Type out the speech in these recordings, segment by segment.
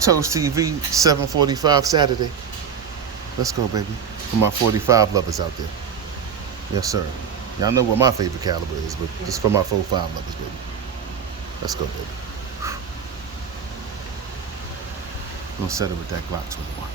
Toast TV, 7:45 Saturday. Let's go, baby. For my 45 lovers out there. Yes, sir. Y'all know what my favorite caliber is, but just for my 45 lovers, baby. Let's go, baby. I'm gonna set it with that Glock 21.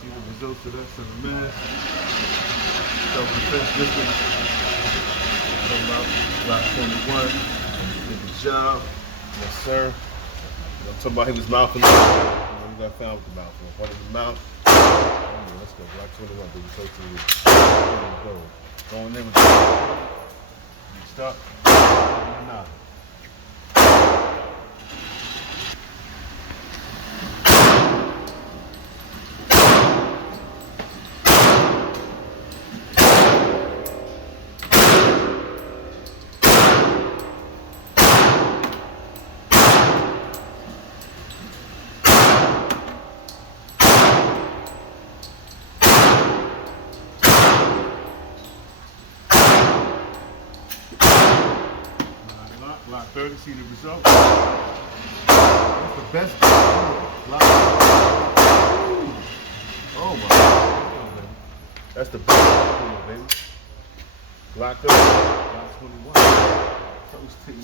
See the results of that 7 minutes. Self-defense distance. Talking about Glock 21. Did the job. Yes, sir. I'm talking about he was mouthing. He got found with the mouth. One in the mouth. Let's go. Glock 21, baby. So to you. There we go. Going in with the stop. Nah. Glock 30, see the result? That's the best Glock. Oh my God. That's the best baby. Glock 30, Glock 21. Toast TV.